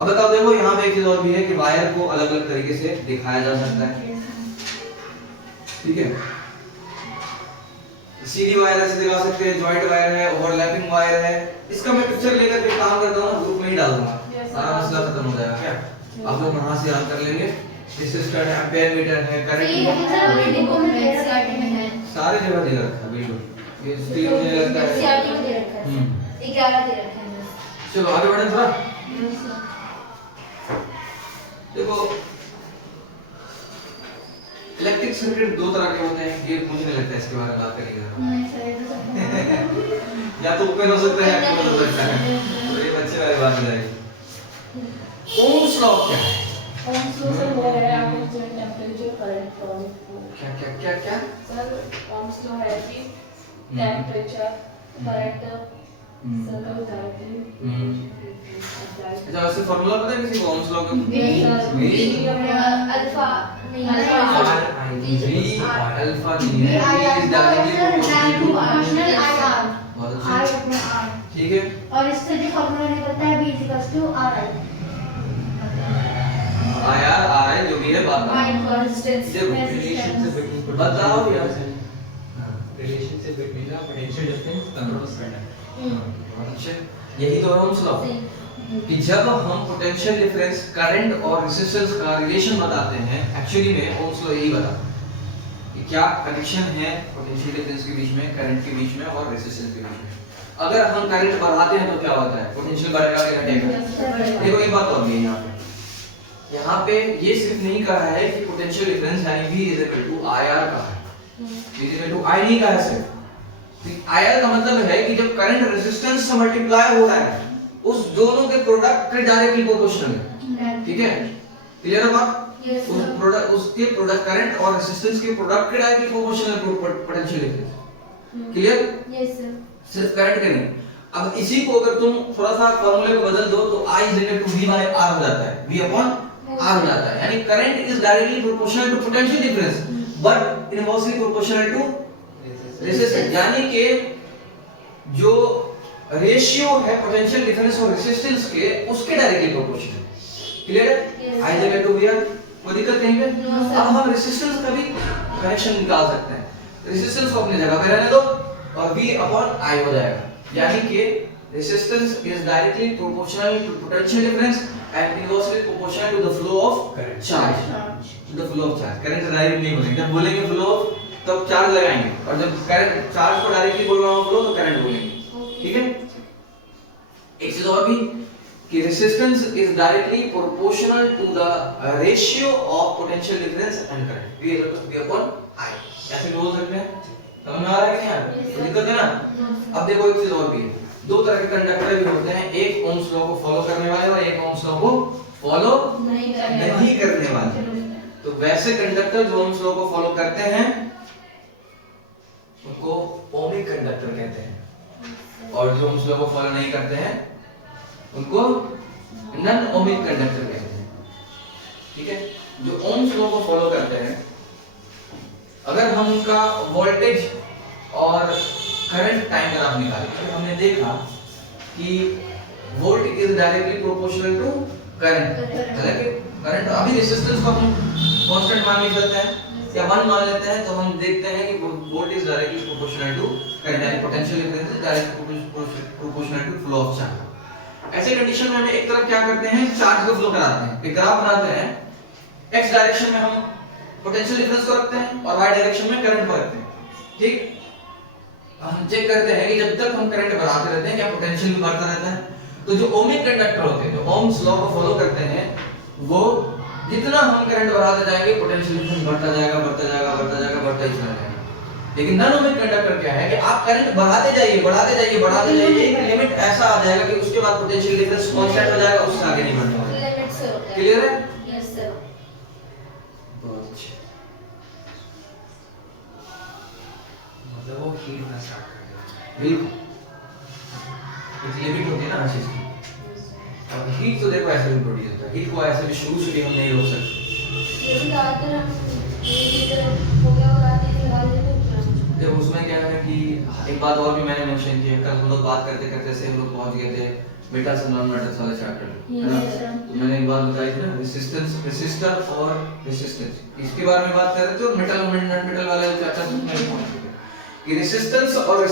अब बताओ, देखो यहाँ पे एक चीज और भी है कि वायर को अलग अलग तरीके से दिखाया जा सकता है। ठीक है, सीधी वायर ऐसे दिखा सकते हैं, जॉइंट वायर है, ओवरलैपिंग वायर है। इसका मैं पिक्चर लेकर के काम करता हूँ, ग्रुप में ही डाल दूंगा, सारा मसला खत्म हो जाएगा। क्या आप लोग वहां से याद कर लेंगे। रेजिस्टर है, एम्पीयर मीटर है, करंट सारे जगह दे रखा है। बिल्कुल, ये स्क्रीन में लगता है। 11 दे रखा है। चलो आगे बढ़े थोड़ा। देखो, इलेक्ट्रिक सर्किट दो तरह के होते हैं। ये मुझे नहीं लगता इसके बारे में बात करेंगे। या तो ओपन हो सकता है या क्लोज हो सकता है, तो ये बच्चे वाली बात हो जाएगी। ओम्स लॉ क्या है? ओम्स लॉ से वो है आपको टेंपरेचर करंट फ्लो। क्या सर ओम्स लॉ है कि टेंपरेचर करंट सर्कल डायरेक्टली अच्छा, वैसे फार्मूला पता है किसी को ओम्स लॉ का? अल्फा नहीं, अल्फा नहीं है, इज डायरेक्टली प्रोपोर्शनल आर। बहुत आर अच्छा, अपना आर। ठीक है। और इससे जो फार्मूला निकलता है B आर आई जो भी है बात बताओ यार। relationship between the potential difference across conductor। अच्छा, यही तो है ओम्स लॉ कि जब हम पोटेंशियल डिफरेंस, करंट और रेजिस्टेंस का रिलेशन बताते हैं, एक्चुअली में ओम्स लॉ यही बताता है कि क्या कनेक्शन है पोटेंशियल डिफरेंस के बीच में, करंट के बीच में और रेजिस्टेंस के बीच में। अगर हम करंट बढ़ाते हैं तो क्या होता है? पोटेंशियल बढ़ेगा या घटेगा? देखो ये बात होगी यहाँ पे ये सिर्फ नहीं कहा है कि पोटेंशियल डिफरेंस यानी V = IR का है, V = I नहीं कहा है सिर्फ। IR का मतलब है कि जब करंट रेजिस्टेंस से मल्टीप्लाई हो रहा है, उस दोनों के प्रोडक्ट के डायरेक्टली प्रोपोर्शनल है। ठीक है, क्लियर है बात? उस प्रोडक्ट, उसके प्रोडक्ट, करंट और रेजिस्टेंस के प्रोडक्ट के directly proportional potential difference. Clear? Yes sir. सिर्फ करंट के नहीं। अब इसी को अगर तुम थोड़ा सा फार्मूले को बदल दो तो I = V/R हो जाता है, V/R हो जाता है। यानी current is directly proportional to potential difference but inversely proportional to resistance. यानी कि जो रेशियो है पोटेंशियल डिफरेंस और रेजिस्टेंस के, उसके डायरेक्टली प्रोपोर्शनल। क्लियर है? I = VR, कोई दिक्कत नहीं है। अब हम रेजिस्टेंस का भी कनेक्शन निकाल सकते हैं। रेजिस्टेंस को अपनी जगह पे रहने दो और V/I हो जाएगा। यानी कि resistance is directly proportional to potential difference and inversely proportional to the flow of charge. To the flow of charge. Current direct नहीं बोलेंगे, जब बोलेंगे फ्लो ऑफ तब चार्ज लगाएंगे, और जब करंट चार्ज को डायरेक्टली बोल रहा हूं फ्लो तो करंट बोलेंगे। ठीक है, एक चीज और भी कि resistance is directly proportional to the ratio of potential difference and current, V/I। ऐसे बोल सकते हैं। समझ में आ रहा है कि नहीं आ रहा? तो दिक्कत है ना। अब देखो एक चीज और भी है, दो तरह के कंडक्टर भी होते हैं, एक ओम्स लॉ को फॉलो करने वाले और एक ओम्स लॉ को फॉलो नहीं करने वाले। तो वैसे कंडक्टर जो ओम्स लॉ को फॉलो करते हैं उनको ओमिक कंडक्टर कहते हैं, और जो ओम्स लॉ को फॉलो नहीं करते हैं उनको नॉन ओमिक कंडक्टर कहते हैं। ठीक है, जो ओम्स लॉ को फॉलो करते हैं, अगर हम उनका वोल्टेज और करंट टाइम ग्राफ निकालें तो हमने देखा कि volt is directly proportional to current. हालांकि करंट, अभी रेजिस्टेंस को हम कांस्टेंट मान लेते हैं या 1 मान लेते हैं, तो हम देखते हैं कि volt is directly proportional to current, यानी potential difference is directly proportional to flow of charge. ऐसे कंडीशन में हम एक तरफ क्या करते हैं, चार्ज को फ्लो कराते हैं, एक ग्राफ बनाते हैं। x डायरेक्शन में हम पोटेंशियल डिफरेंस को रखते हैं और y डायरेक्शन में करंट को रखते हैं। ठीक, हम चेक करते हैं कि जब तक हम करंट बढ़ाते रहते हैं क्या पोटेंशियल भी बढ़ता रहता है। तो जो ओमिक कंडक्टर होते हैं, जो ओम्स लॉ को फॉलो करते हैं, वो जितना हम करंट बढ़ाते जाएंगे पोटेंशियल डिफरेंस बढ़ता जाएगा, बढ़ता जाएगा, बढ़ता जाएगा, बढ़ता ही चला जाएगा। लेकिन नॉन ओमिक कंडक्टर क्या है कि आप करंट बढ़ाते जाइए, बढ़ाते जाइए, बढ़ाते जाइए, एक लिमिट ऐसा आ जाएगा कि उसके बाद पोटेंशियल डिफरेंस कांस्टेंट हो जाएगा, उससे आगे नहीं बढ़ने वाला। लिमिट से होता है। क्लियर है? Yes sir. बहुत अच्छा। मतलब वो हीट ना स्टार्ट कर देगा। बिल्कुल, एक लिमिट होती है ना हर चीज की। अब हीट तो देखो ऐसे भी प्रोड्यूस होता है, हीट को ऐसे भी शुरू से भी हम नहीं रोक सकते। ये भी ज्यादातर हम ये तरफ हो गया और आते लगा देते हैं। देखो उसमें क्या है कि एक बात और भी मैंने मेंशन की है, कल हम लोग बात करते करते से हम लोग पहुंच गए थे मेटल्स एंड नॉन मेटल्स वाले चैप्टर है ना। Yes, sir. तो मैंने एक बात बताई थी ना, रेसिस्टेंस, रेसिस्टर और रेसिस्टेंस, इसके बारे में बात कर रहे थे। और मेटल और नॉन मेटल वाले चैप्टर में पहुंच चुके हैं कि रेसिस्टेंस और